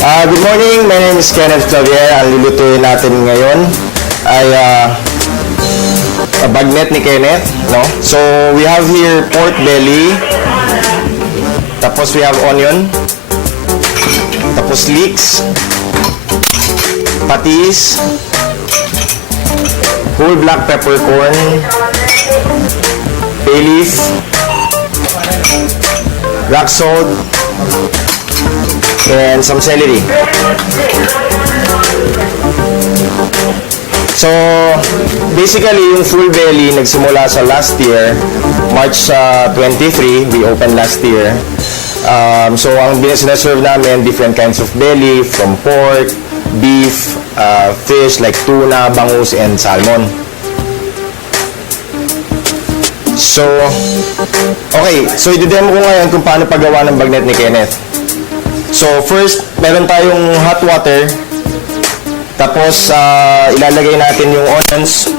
Good morning, my name is Kenneth Clavier. Ang lulutuin natin ngayon ay bagnet ni Kenneth, no? So we have here pork belly, tapos we have onion, tapos leeks, patis, whole black peppercorn, bay leaf, rock salt, and some celery. So, basically, yung full belly nagsimula sa last year, March 23, we opened last year. So, ang sinaserve namin, different kinds of belly, from pork, beef, fish like tuna, bangus, and salmon. So, okay. So, i-demo ko ngayon kung paano paggawa ng bagnet ni Kenneth. So, first, meron tayong hot water. Tapos, ilalagay natin yung onions,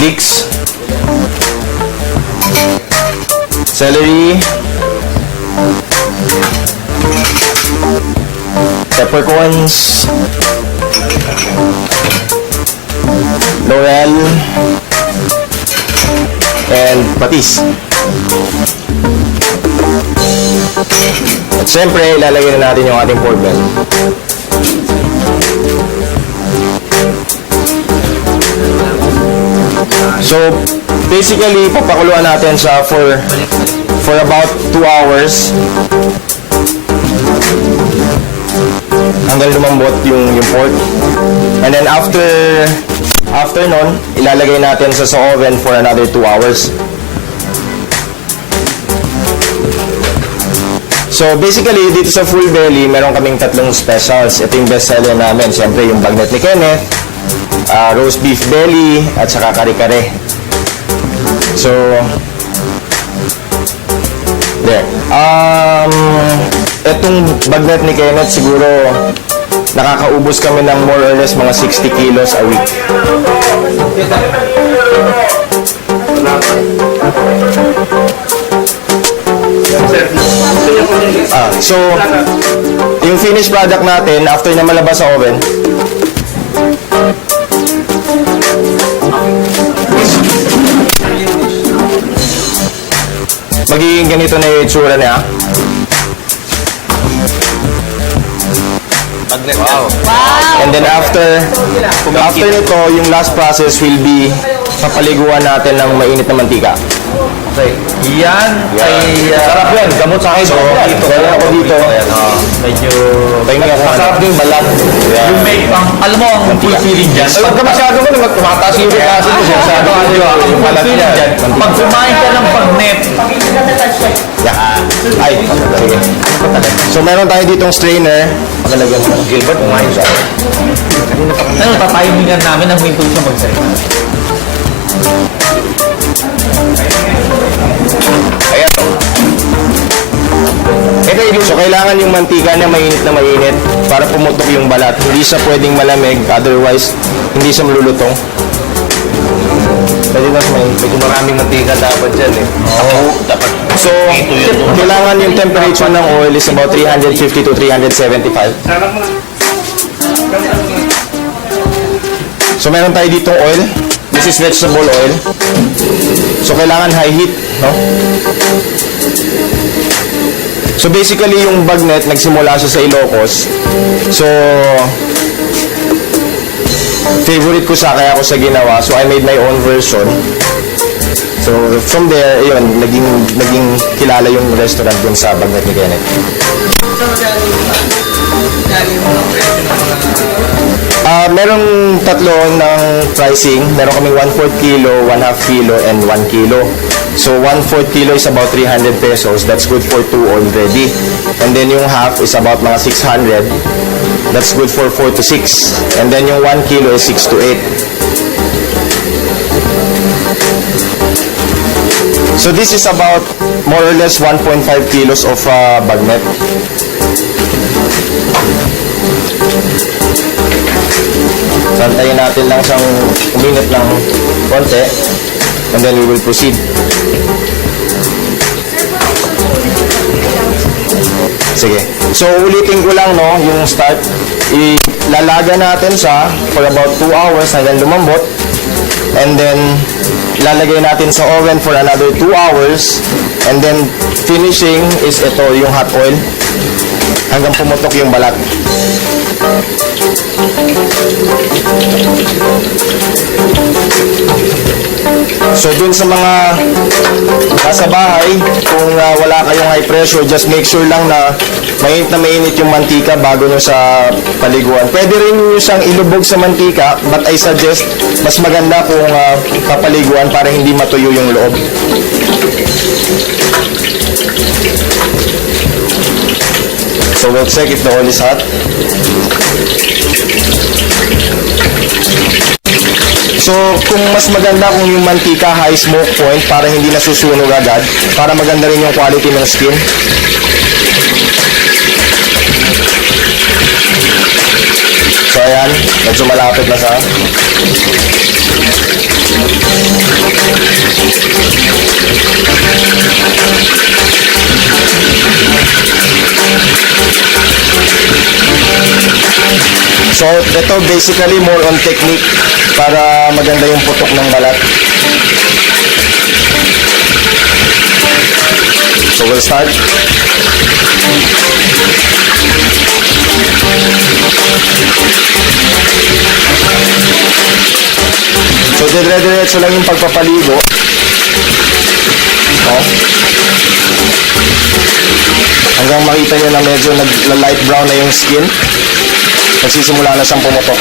leeks, celery, peppercorns, laurel, and patis. At syempre, ilalagay na natin yung ating pork belly. So, basically, papakuluan natin siya for about 2 hours. Hanggang lumambot yung pork. And then after nun, ilalagay natin sa oven for another 2 hours. So basically, dito sa full belly, meron kaming tatlong specials. Ito yung best seller namin. Siyempre, yung bagnet ni Kenneth, roast beef belly, at saka kare-kare. So, there. Itong bagnet ni Kenneth, siguro, nakakaubos kami ng more or less mga 60 kilos a week. So, yung finished product natin, after na malabas sa oven, magiging ganito na yung itsura niya. Wow. And then after nito, yung last process will be papaliguan natin ng mainit na mantika. Okay. Yan ay sarap yan, gamot sa akin. So, dito ako dito. Medyo masarap din balat. yung may alam mo ang fulfilling dyan. Pagka masyado ko, tumataas yung kasi mo sinasabi ko yung balat niya. Pag kumain ka ng pagnet, ay, sige. So meron tayo ditong strainer. Pakalagyan mo. Gilbert, kumain siya. ano, tatayimingan namin ang minto siya magsalita. Ayan. So kailangan yung mantika na mainit para pumutok yung balat. Hindi siya pwedeng malamig, otherwise hindi siya malulutong. Pwede na medyo maraming mantika dapat dyan eh. Oo, dapat. So, kailangan yung temperature ng oil is about 350 to 375. So meron tayo ditong oil. This is vegetable oil. So kailangan high heat, no? So basically yung bagnet nagsimula siya sa Ilocos. So favorite ko siya kaya ako siya ginawa. So I made my own version. So from there, ayun, naging kilala yung restaurant dun sa bagnet ni Kenneth. Merong tatlo ng pricing. Meron kaming 1/4 kilo, 1/2 kilo, and 1 kilo. So 1/4 kilo is about 300 pesos. That's good for 2 already. And then yung half is about mga 600. That's good for 4 to 6. And then yung 1 kilo is 6 to 8. So this is about more or less 1.5 kilos of bagnet. Santayin natin lang siyang uminit ng konti and then we will proceed. Sige. So, ulitin ko lang, no, yung start. Ilalaga natin siya for about 2 hours hanggang lumambot. And then, ilalagay natin sa oven for another 2 hours. And then, finishing is ito, yung hot oil. Hanggang pumutok yung balat. So dun sa mga nasa bahay, kung wala kayong high pressure, just make sure lang na mainit yung mantika bago nyo sa paliguan. Pwede rin nyo siyang ilubog sa mantika, but I suggest mas maganda kung papaliguan para hindi matuyo yung loob. So we'll check if the oil is hot. So, kung mas maganda kung yung mantika high smoke point para hindi nasusunog agad, para maganda rin yung quality ng skin. So, ayan. Medyo malapit na sa. So, ito basically more on technique para maganda yung putok ng balat. So, we'll start. So, dire-diretso lang yung pagpapaligo. Oh. Hanggang makita nyo na medyo nag-light brown na yung skin. Nagsisimula na siyang pumutok.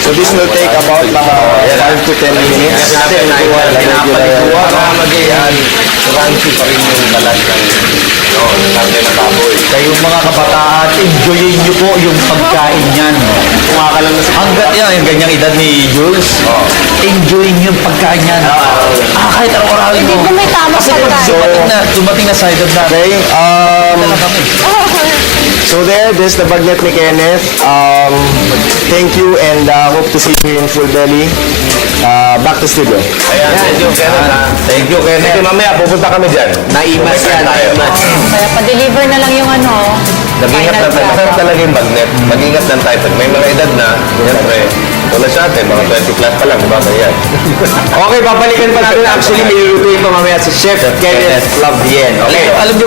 So this will take about mga 5 to 10 minutes. Para mag-iyan, crunchy pa rin yung balat ng karne ng baboy. Kayong mga kabataan, enjoyin nyo po yung pagkain niyan. Kumakalang na sa Hanggat yan, yung ganyang edad ni Jules, enjoyin nyo yung pagkain niyan. Kahit araw-arawin mo. Hindi ko may tama Kasi pagkain. pag dumating na sa edad na, Okay, na kami. so there's the bagnet ni Kenneth. Thank you and hope to see you in full belly. Back to studio. Ayan, thank you, Kenneth. Thank you, Kasi Kenneth. mamaya, pupunta kami dyan. Naimas yan, naimas. Kaya pa-deliver na lang yung ano. Nag-ingat final lang tayo. Masarap product. talaga yung bagnet. Mag-ingat lang tayo. Pag may mga edad na, siyempre, tulad sa atin, mga 20 plus pa lang, diba ba yan? Okay, babalikan pa natin. Actually, may lulutuin pa mamaya si Chef Kenneth Labdien. Okay. Alam niyo